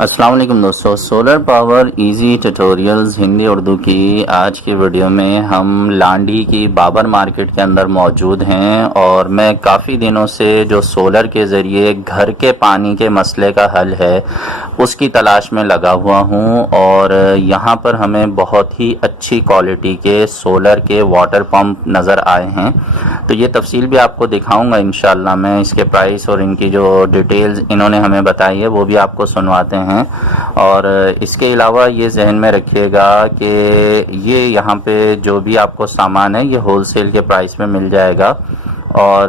अस्सलाम वालेकुम दोस्तों, solar power easy tutorials Hindi Urdu की आज की वीडियो में हम लांडी की बाबर मार्केट के अंदर मौजूद हैं और मैं काफ़ी दिनों से जो सोलर के ज़रिए घर के पानी के मसले का हल है उसकी तलाश में लगा हुआ हूं और यहां पर हमें बहुत ही अच्छी क्वालिटी के सोलर के वाटर पंप नज़र आए हैं। तो ये तफसील भी आपको दिखाऊंगा इंशाल्लाह। मैं इसके प्राइस और इनकी जो डिटेल्स इन्होंने हमें बताई है वो भी आपको सुनवाते हैं। और इसके अलावा ये जहन में रखिएगा कि ये यहाँ पे जो भी आपको सामान है ये होलसेल के प्राइस में मिल जाएगा और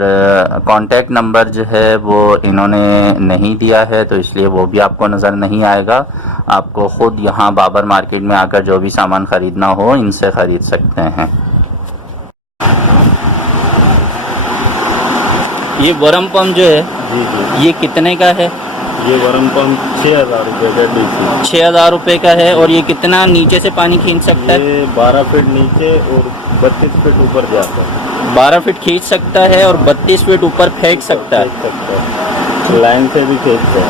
कांटेक्ट नंबर जो है वो इन्होंने नहीं दिया है तो इसलिए वो भी आपको नज़र नहीं आएगा। आपको ख़ुद यहाँ बाबर मार्केट में आकर जो भी सामान ख़रीदना हो इनसे ख़रीद सकते हैं। ये वरम पंप जो है जी ये कितने का है? ये वरम पंप 6,000 रुपये का DC। 6,000 रुपये का है। और ये कितना नीचे से पानी खींच सकता है? ये 12 फीट नीचे और 32 फीट ऊपर जाता है। 12 फीट खींच सकता है और 32 फीट ऊपर फेंक सकता है। लाइन से भी खींचता है।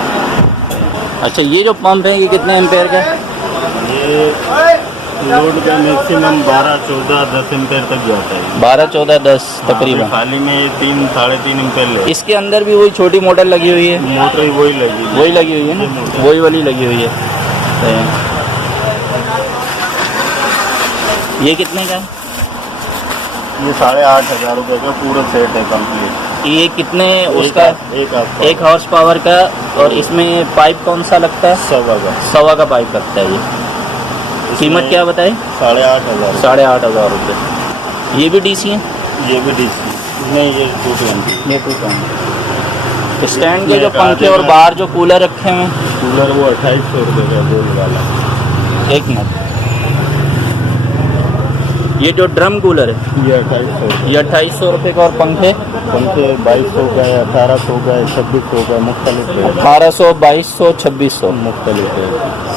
अच्छा, ये जो पंप है ये कितने एम्पेयर का है? ये लोड का मैक्सिमम 12, 14, 10 एम्पेयर तक जाता है। 12, 14, 10 तकरीबन। खाली में ये 3, 3.5 एम्पेयर ले। इसके अंदर भी वही छोटी मोटर लगी हुई है? मोटर वही लगी हुई है ना, वही वाली लगी हुई है। ये कितने का है? ये 8,500 रुपये का पूरा सेट है कंप्लीट। ये कितने उसका? एक हॉर्स पावर का। और इसमें पाइप कौन सा लगता है? 1.25 का पाइप लगता है। ये कीमत क्या बताए? 8,500। 8,500 रुपये। ये भी DC है? ये भी DC नहीं, ये 220। ये 220। स्टैंड के जो पंखे और बाहर जो कूलर रखे हैं कूलर वो 2800 रुपये का गोल वाला। एक मिनट, ये जो ड्रम कूलर है ये 2800। ये 2800 रुपये का। और पंखे 2200 का है, 1800 का है, 2600 का, मुख्तलिफ है। 1800, 2200, 2600 मुख्तलिफ है।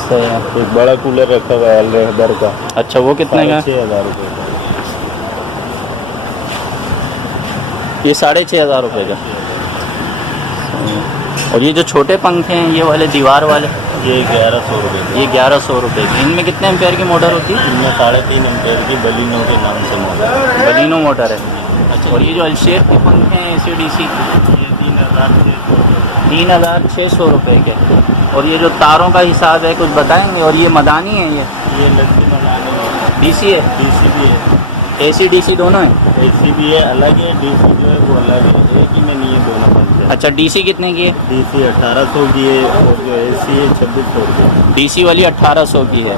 एक बड़ा कूलर रखा हुआ है अलरेहबर का। अच्छा, वो कितने का? 6,000 रुपये का। ये 6,500 रुपये का। और ये जो छोटे पंखे हैं ये वाले दीवार वाले ये 1100 रुपये। ये 1100 रुपये। इनमें कितने एम्पेयर की मोटर होती है? इनमें 3.5 एम्पेयर की बलिनो के नाम से मोटर है। बलिनो मोटर है। अच्छा, और ये जो अलशेर के पंखे हैं AC/DC ये 3,600 रुपये के। और ये जो तारों का हिसाब है कुछ बताएंगे? और ये मदानी है? ये लड़की बनाने में DC है? DC भी है। AC/DC दोनों है? AC भी है अलग है, DC जो है वो अलग है, एक ही में नहीं है दोनों बनते। अच्छा, DC कितने की है? DC 1800 की है और जो AC है 2600 की। DC वाली 1800 की है।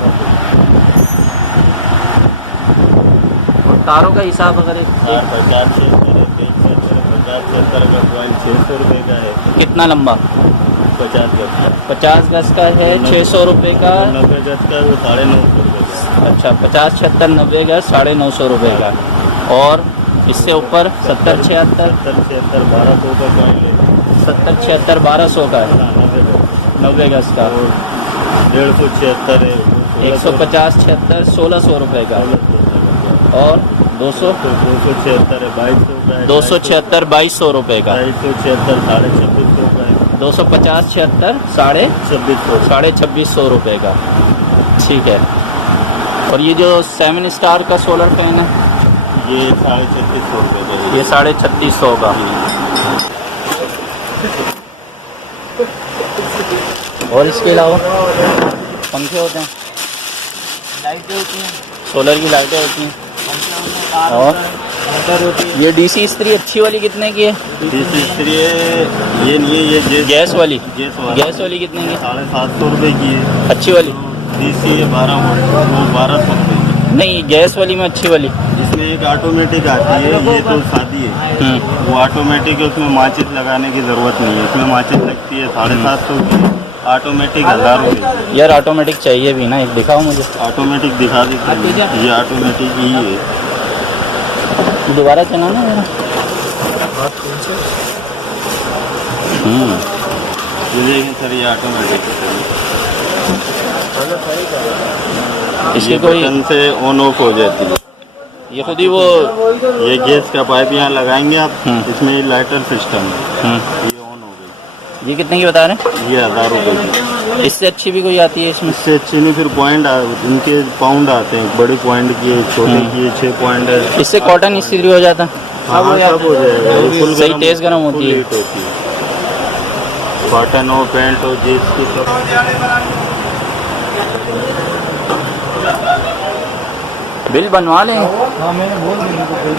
और तारों का हिसाब अगर 50, 70 का कॉइल 600 रुपये का है। कितना लंबा? 50 गज का। 50 गज का है 600 रुपये का। 90 गज का वो 950 रुपये का। अच्छा, 50, 76, 90 गज 950 रुपये का। और इससे ऊपर 70, 76, 1200 का कॉइल है। 70, 76, 1200 का है। 90 गज का। 150 है। 150, 76, 1600 रुपये का। और 200, 276 है, 2200 का है। 276, 2200 रुपये का। 276 2600 का है। 250, 76, 2650 रुपये का। ठीक है। और ये जो 7 स्टार का सोलर फैन है ये 3600 रुपये का है। ये 3650 का। और इसके अलावा पंखे होते हैं, लाइटें होती हैं, सोलर की लाइटें होती हैं। और मोटर होती है। ये DC इस्त्री अच्छी वाली कितने की है? DC इस्त्री ये नहीं है, ये गैस वाली? गैस वाली कितने की? 750 रुपये की है। अच्छी वाली? DC है 12 वोल्ट, वो 1200 रुपये की। नहीं, गैस वाली में अच्छी वाली। इसमें एक ऑटोमेटिक आती है, ये तो सादी है। वो ऑटोमेटिक है, उसमें माचिस लगाने की ज़रूरत नहीं है। इसमें माचिस लगती है 750 की। ऑटोमेटिक 1000 रुपये। यार ऑटोमेटिक चाहिए भी ना, एक दिखाओ मुझे। ऑटोमेटिक दिखा देते हैं, ये ऑटोमेटिक ही है। दोबारा चलाना है ये देखें सर, ये ऑटोमेटिक इसके कोई बटन से ऑन ऑफ हो जाती है। ये खुद ही वो ये गैस का पाइप यहाँ लगाएंगे आप, इसमें लाइटर सिस्टम है। ये ऑन हो गई। ये कितने की बता रहे हैं? ये 1000 रुपये की। इससे अच्छी भी कोई आती है इसमें? इससे अच्छी नहीं, फिर पॉइंट इनके पाउंड आते हैं, बड़ी पॉइंट की है, छोटे की है, 6 पॉइंट है। इससे कॉटन इस्त्री हो जाता? हाँ सब हो जाएगा, ये फुल सही तेज गर्म होती है। हीट होती है। कॉटन हो, पैंट हो, जीन्स की सब। बिल बनवा लें। हाँ मैंने बोल दिया बिल।